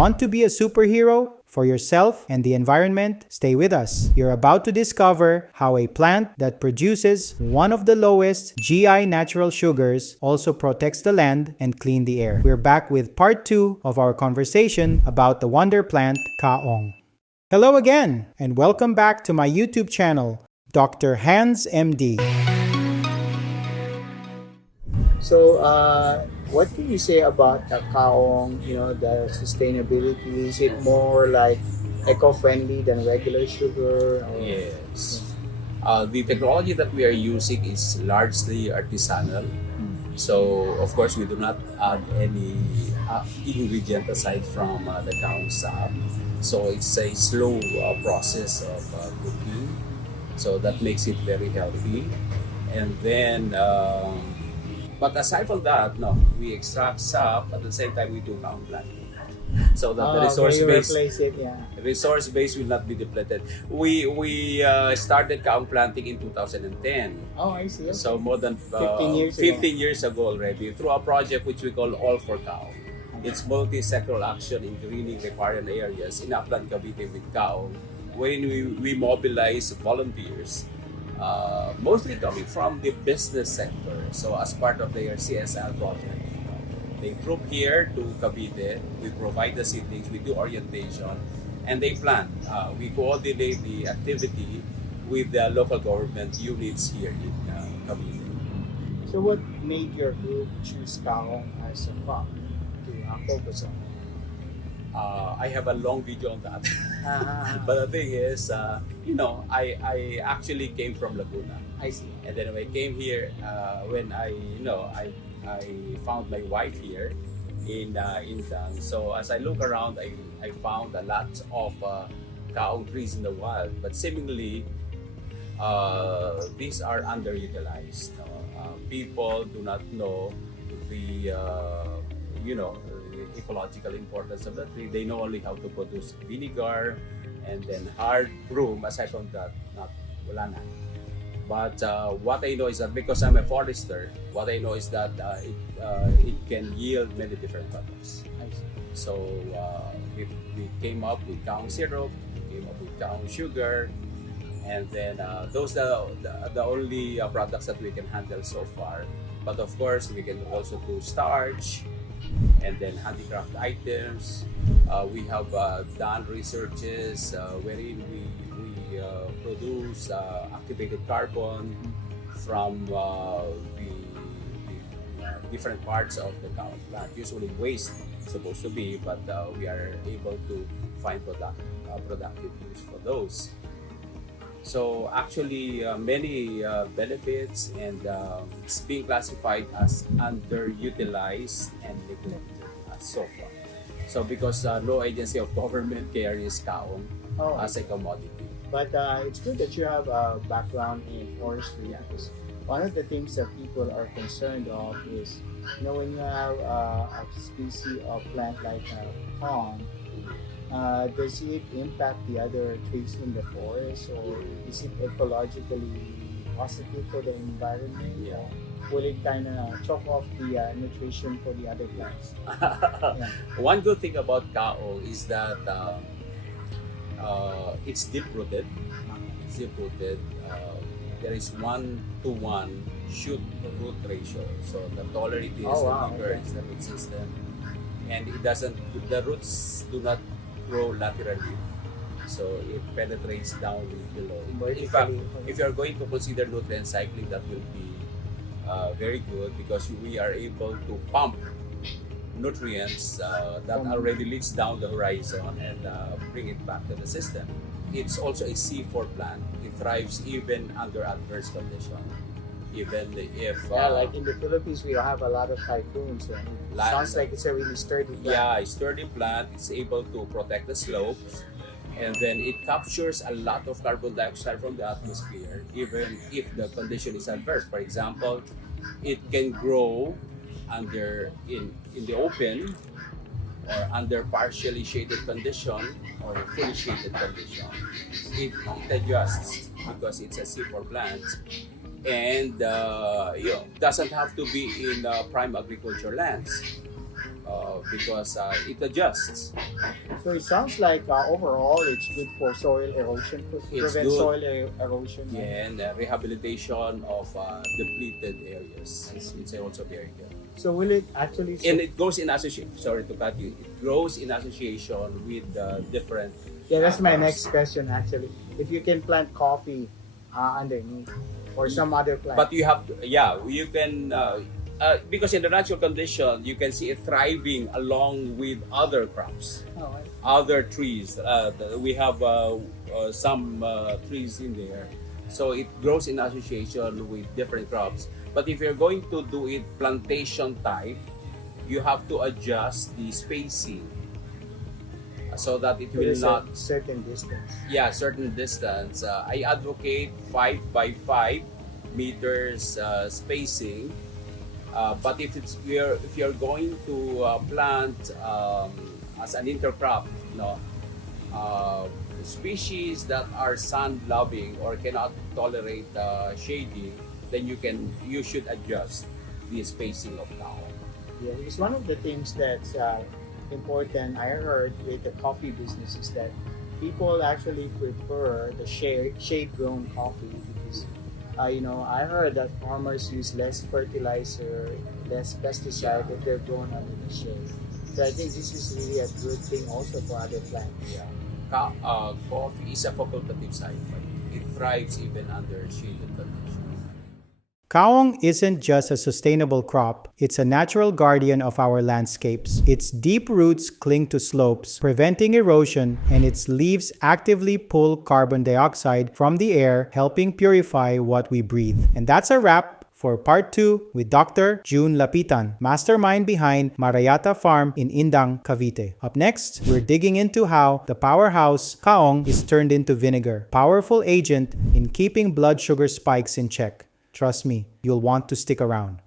Want to be a superhero for yourself and the environment? Stay with us. You're about to discover how a plant that produces one of the lowest GI natural sugars also protects the land and clean the air. We're back with part 2 of our conversation about the wonder plant Kaong. Hello again, and welcome back to my YouTube channel, Dr. Hanz MD. So, what can you say about the Kaong, the sustainability? Is it more like eco-friendly than regular sugar? Or, Yes. The technology that we are using is largely artisanal. So, of course, we do not add any ingredient aside from the Kaong sap. So, it's a slow process of cooking. So, that makes it very healthy. And then, but aside from that, no, we extract sap. At the same time, we do Kaong planting, so that the resource base will not be depleted. We started Kaong planting in 2010. Oh, I see. Okay. So more than 15 years ago already, through a project which we call For Kaong. It's multi-sectoral action in greening riparian areas in upland Cavite with Kaong, when we mobilize volunteers. Mostly coming from the business sector. So as part of their CSR project, they troop here to Cavite, we provide the seedlings, we do orientation, and they plant. We coordinate the activity with the local government units here in Cavite. So what made your group choose Kaong as a crop to focus on? I have a long video on that. But the thing is, I actually came from Laguna. I see. And then when I came here, when I found my wife here in Junn. So as I look around, I found a lot of kaong trees in the wild, but seemingly these are underutilized. People do not know the ecological importance of the tree. They know only how to produce vinegar and then hard broom. Aside from that, wala na. But what I know is that because I'm a forester, what I know is that it can yield many different products. So we came up with Kaong syrup, we came up with Kaong sugar, and then those are the only products that we can handle so far. But of course, we can also do starch, and then handicraft items. We have done researches wherein we produce activated carbon from the different parts of the Kaong plant. Usually waste supposed to be, but we are able to find productive use for those. So actually many benefits, and it's being classified as underutilized and neglected so far. So because no agency of government carries Kaong as a commodity. But it's good that you have a background in forestry, because one of the things that people are concerned of is, when you have a species of plant like palm, does it impact the other trees in the forest, or is it ecologically positive for the environment? Yeah. Will it kind of chop off the nutrition for the other plants? One good thing about Kaong is that it's deep-rooted. It's deep-rooted. There is 1-to-1 shoot-root ratio. So the taller it is, the bigger is the root system. And the roots do not grow laterally, so it penetrates down below. In fact, if you are going to consider nutrient cycling, that will be very good, because we are able to pump nutrients that already leads down the horizon and bring it back to the system. It's also a C4 plant. It thrives even under adverse conditions. Even if like in the Philippines, we have a lot of typhoons. Sounds like it's a really sturdy plant. Yeah, a sturdy plant. It's able to protect the slopes, and then it captures a lot of carbon dioxide from the atmosphere, even if the condition is adverse. For example, it can grow in the open, or under partially shaded condition or fully shaded condition. It adjusts because it's a C4 plant. And doesn't have to be in prime agriculture lands. because it adjusts. So it sounds like overall it's good for soil erosion, It's prevent good. soil erosion. Yeah, and rehabilitation of depleted areas. It's also very good. So will it actually? And it goes in association. Sorry to cut you. It grows in association with different. Yeah, that's my crops. next question actually. If you can plant coffee underneath or some other plant. But you have to, you can, because in the natural condition, you can see it thriving along with other crops, Oh, other trees. We have some trees in there. So it grows in association with different crops. But if you're going to do it plantation type, you have to adjust the spacing so that it will there's not a certain distance. certain distance. I advocate 5 by 5 meters spacing. But if you're going to plant as an intercrop, species that are sun loving or cannot tolerate shading, then you should adjust the spacing of kaong. Yeah, because one of the things that's important I heard with the coffee business is that people actually prefer the shade-grown coffee because I heard that farmers use less fertilizer, less pesticide if they're grown under the shade. So I think this is really a good thing also for other plants. Yeah. Coffee is a facultative science. It thrives even under shaded conditions. Kaong isn't just a sustainable crop, it's a natural guardian of our landscapes. Its deep roots cling to slopes, preventing erosion, and its leaves actively pull carbon dioxide from the air, helping purify what we breathe. And that's a wrap for part 2 with Dr. Junn Lapitan, mastermind behind Marayata Farm in Indang, Cavite. Up next, we're digging into how the powerhouse kaong is turned into vinegar, powerful agent in keeping blood sugar spikes in check. Trust me, you'll want to stick around.